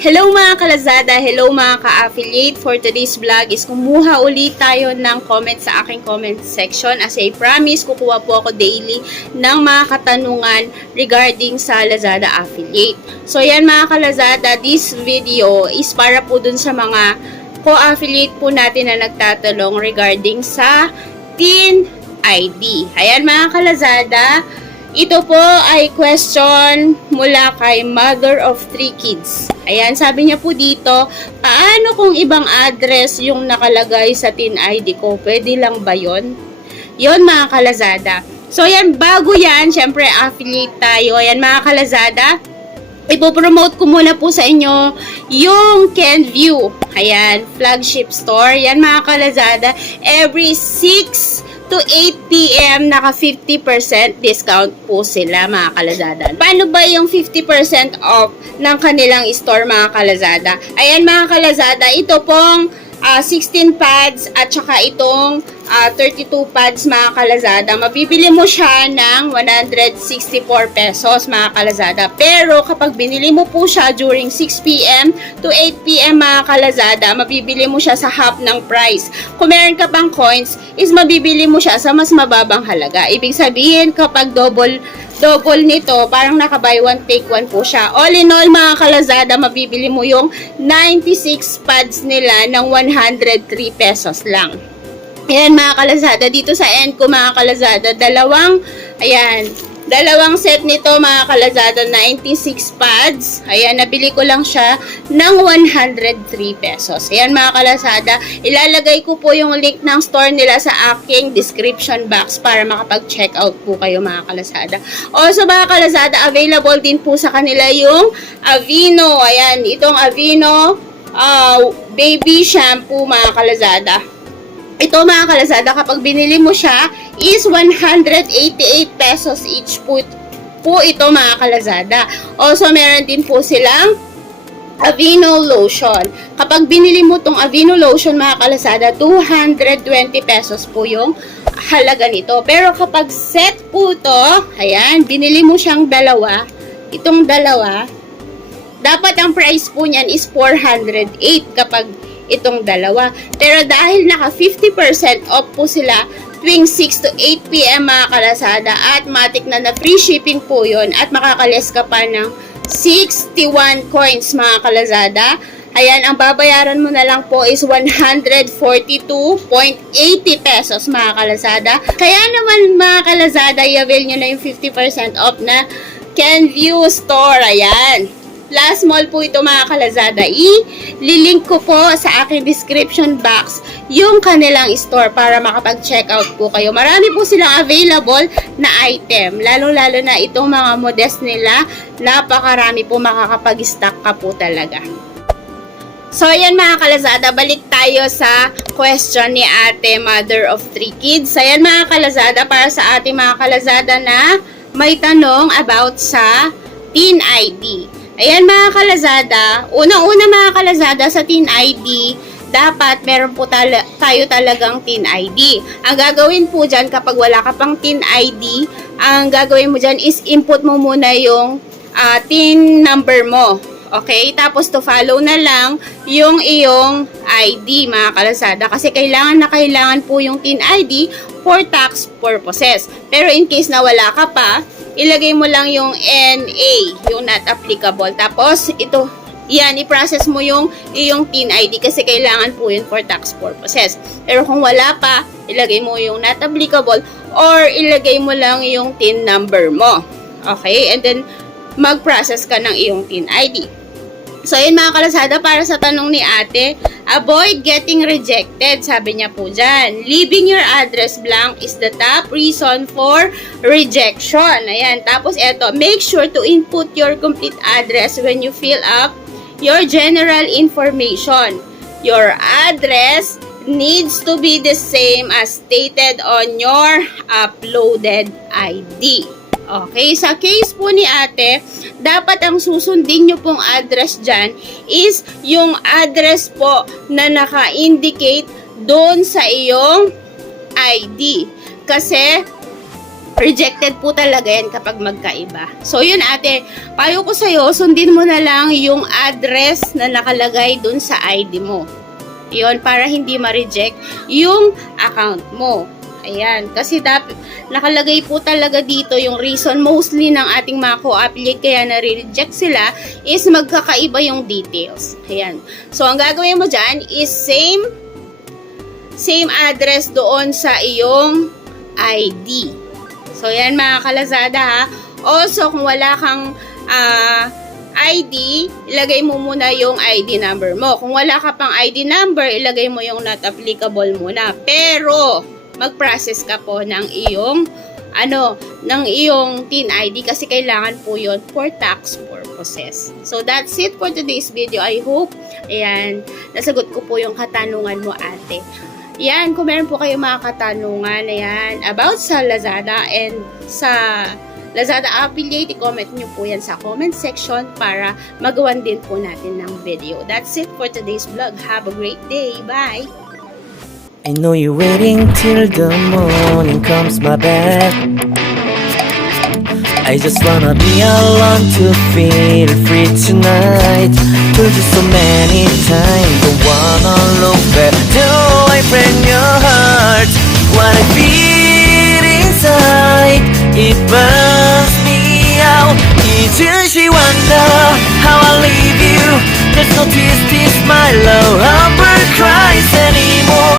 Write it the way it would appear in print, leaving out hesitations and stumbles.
Hello mga kalazada, hello mga ka-affiliate. For today's vlog is kumuha ulit tayo ng comment sa aking comment section. As I promise, kukuha po ako daily ng mga katanungan regarding sa Lazada affiliate. So yan mga kalazada, this video is para po dun sa mga co-affiliate po natin na nagtatanong regarding sa TIN ID. Ayan mga kalazada, ito po ay question mula kay Mother of 3 Kids. Ayan, sabi niya po dito, paano kung ibang address yung nakalagay sa TIN ID ko? Pwede lang ba yun? Yun mga kalazada. So yan, bago yan, syempre affiliate tayo. Ayan mga kalazada, ipopromote ko muna po sa inyo yung Kenview. Ayan, flagship store. Yan mga kalazada, every 6 to 8 p.m. naka 50% discount po sila mga kalazada. Paano ba yung 50% off ng kanilang store mga kalazada? Ayan mga kalazada, ito pong 16 pads at saka itong 32 pads mga kalazada. Mabibili mo siya ng 164 pesos mga kalazada. Pero kapag binili mo po siya during 6 p.m. to 8 p.m. mga kalazada, mabibili mo siya sa half ng price. Kung meron ka pang coins, is mabibili mo siya sa mas mababang halaga. Ibig sabihin kapag double nito, parang naka-buy one take one po siya. All in all mga kalazada, mabibili mo yung 96 pads nila ng 103 pesos lang. Ayan mga kalazada, dito sa end ko mga kalazada, dalawang set nito mga kalazada, 96 pads. Ayan, nabili ko lang siya ng 103 pesos. Ayan mga kalazada, ilalagay ko po yung link ng store nila sa aking description box para makapag-check out po kayo mga kalazada. Also mga kalazada, available din po sa kanila yung Aveeno. Ayan, itong Aveeno baby shampoo mga kalazada. Ito mga kalazada, kapag binili mo siya, is 188 pesos each po ito mga kalazada. Also, meron din po silang Aveeno lotion. Kapag binili mo tong Aveeno lotion mga kalazada, 220 pesos po yung halaga nito. Pero kapag set po to, ayan, binili mo siyang dalawa, itong dalawa, dapat ang price po niyan is 408 kapag itong dalawa. Pero dahil naka 50% off po sila tuwing 6 to 8 p.m. mga kalazada, at matik na free shipping po yun, at makakales ka pa ng 61 coins mga kalazada. Ayan, ang babayaran mo na lang po is 142.80 pesos mga kalazada. Kaya naman mga kalazada, i-avail nyo na yung 50% off na Kenview store. Ayan, last mall po ito mga kalazada. I-link ko po sa aking description box yung kanilang store para makapag-check out po kayo. Marami po silang available na item. Lalo-lalo na itong mga modest nila. Napakarami po, makakapag-stock ka po talaga. So, ayan mga kalazada, balik tayo sa question ni ate Mother of 3 Kids. Ayan mga kalazada, para sa ating mga kalazada na may tanong about sa TIN ID. Ayan mga kalazada, unang-una mga kalazada, sa TIN ID, dapat meron po tayo talagang TIN ID. Ang gagawin po dyan kapag wala ka pang TIN ID, ang gagawin mo dyan is input mo muna yung TIN number mo. Okay? Tapos to follow na lang yung iyong ID mga kalazada. Kasi kailangan po yung TIN ID for tax purposes. Pero in case na wala ka pa, ilagay mo lang yung NA, yung not applicable. Tapos, i-process mo yung TIN ID kasi kailangan po yun for tax purposes. Pero kung wala pa, ilagay mo yung not applicable or ilagay mo lang yung TIN number mo. Okay? And then, mag-process ka ng iyong TIN ID. So, yun mga kalazada, para sa tanong ni ate, avoid getting rejected. Sabi niya po dyan, leaving your address blank is the top reason for rejection. Ayan, tapos eto, make sure to input your complete address when you fill up your general information. Your address needs to be the same as stated on your uploaded ID. Okay, sa case po ni ate, dapat ang susundin nyo pong address dyan is yung address po na naka-indicate doon sa iyong ID. Kasi Rejected po talaga yan kapag magkaiba. So, yun ate, payo ko sa'yo, sundin mo na lang yung address na nakalagay dun sa ID mo. Yun, para hindi ma-reject yung account mo. Ayan, kasi nakalagay po talaga dito yung reason mostly ng ating mga co-affiliate kaya na-reject sila is magkakaiba yung details. Ayan. So, ang gagawin mo dyan is same address doon sa iyong ID. So, yan mga kalazada ha. Also, kung wala kang ID, ilagay mo muna yung ID number mo. Kung wala ka pang ID number, ilagay mo yung not applicable muna. Pero, mag-process ka po ng iyong TIN ID kasi kailangan po yon for tax purposes. So, that's it for today's video. I hope, ayan, nasagot ko po yung katanungan mo ate. Yan, kung meron po kayo mga katanungan ayan, about sa Lazada and sa Lazada affiliate, i-comment nyo po yan sa comment section para magawan din po natin ng video. That's it for today's vlog. Have a great day. Bye! I know you're waiting till the morning comes my bed. I just wanna be alone to feel free tonight. Told you so many times, don't wanna look back. Do I break your heart? What I feel inside, it burns me out. It just you wonder how I leave you. There's no tears, my love, I'll cries anymore.